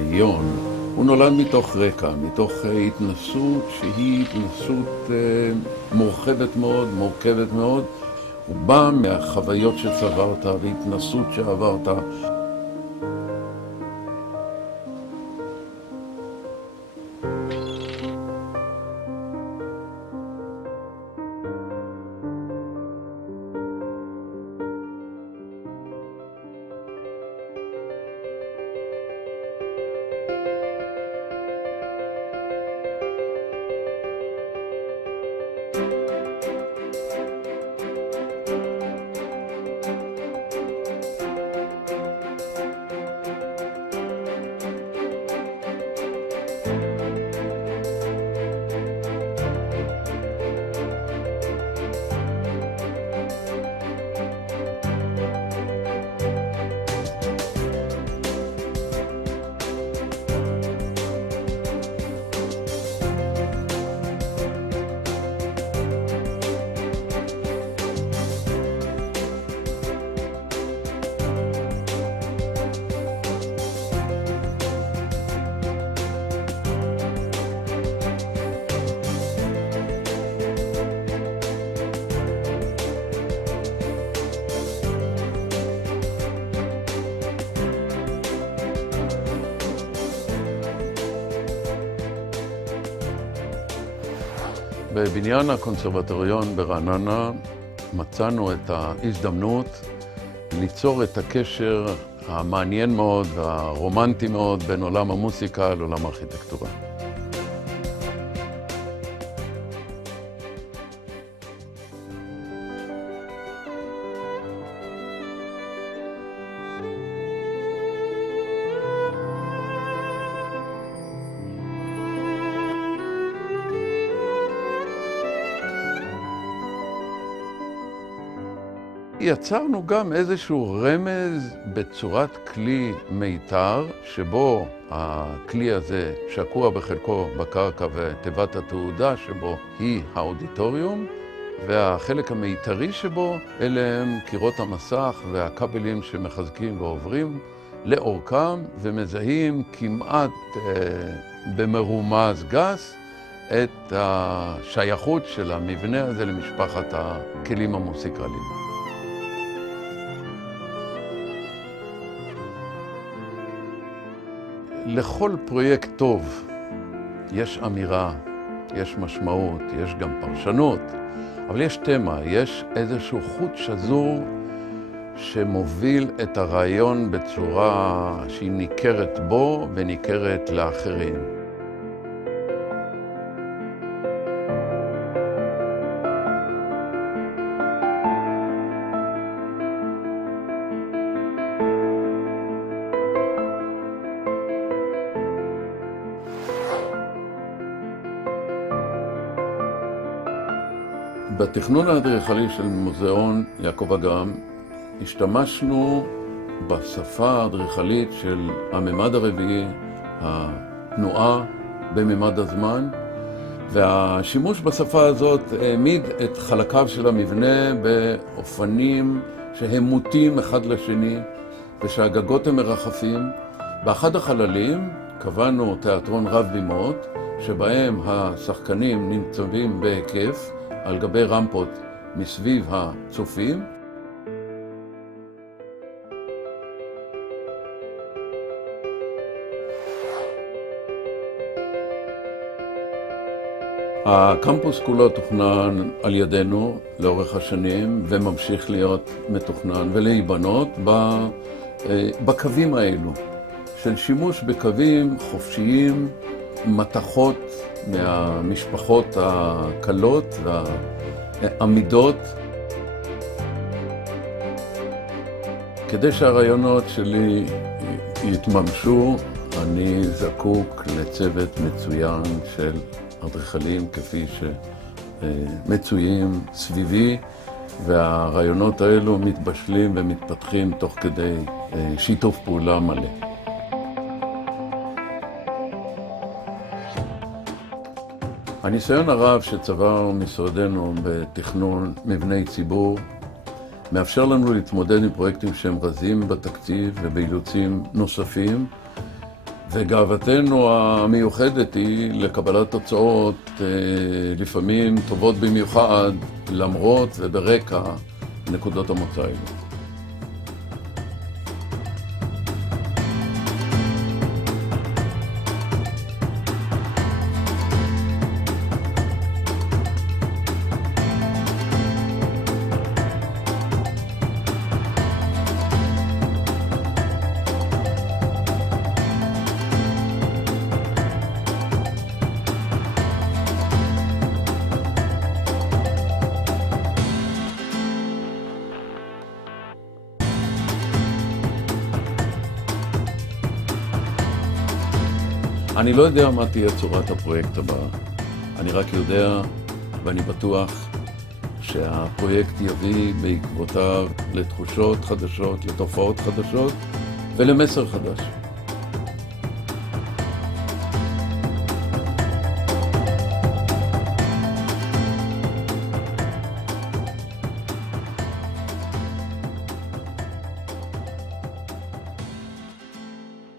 הרעיון, הוא נולד מתוך רקע, מתוך התנסות שהיא התנסות מורחבת מאוד, מורכבת מאוד. הוא בא מהחוויות שצברת והתנסות שעברת. בבניין הקונסרבטוריון ברעננה מצאנו את ההזדמנות ליצור את הקשר המעניין מאוד והרומנטי מאוד בין עולם המוסיקה לעולם הארכיטקטורה. יצרנו גם איזשהו רמז בצורת כלי מיתר, שבו הכלי הזה שקוע בחלקו בקרקע ותיבת התעודה שבו היא האודיטוריום, והחלק המיתרי שבו אלה הם קירות המסך והכבלים שמחזקים ועוברים לאורכם ומזהים כמעט במרומז גס את השייכות של המבנה הזה למשפחת הכלים המוסיקליים. לכל פרויקט טוב יש אמירה, יש משמעות, יש גם פרשנות, אבל יש תמה, יש איזשהו חוט שזור שמוביל את הרעיון בצורה שהיא ניכרת בו וניכרת לאחרים. בתכנון האדריכלי של מוזיאון יעקב אגם השתמשנו בשפה האדריכלית של הממד הרביעי, התנועה בממד הזמן, והשימוש בשפה הזאת העמיד את חלקיו של המבנה באופנים שהם מוטים אחד לשני ושהגגות הם מרחפים. באחד החללים קבענו תיאטרון רב בימות שבהם השחקנים נמצאים בהיקף על גבי רמפות מסביב הצופים. הקמפוס כולו תוכנן על ידינו לאורך השנים וממשיך להיות מתוכנן ולהיבנות בקווים האלו של שימוש בקווים חופשיים, מתחות מהמשפחות הקלות והעמידות. כדי שהרעיונות שלי יתממשו, אני זקוק לצוות מצוין של אדריכלים כפי שמצויים סביבי, והרעיונות האלו מתבשלים ומתפתחים תוך כדי שיתוף פעולה מלא. הניסיון הרב שצבר משרדנו בתכנון מבני ציבור מאפשר לנו להתמודד עם פרויקטים שהם רזים בתקציב ובאילוצים נוספים, וגאוותנו המיוחדת היא לקבלת תוצאות לפעמים טובות במיוחד, למרות וברקע נקודות המוצא האלה. אני לא יודע מה תהיה צורת הפרויקט הבא. אני רק יודע, ואני בטוח, שהפרויקט יביא בעקבותיו לתחושות חדשות, לתופעות חדשות ולמסר חדש.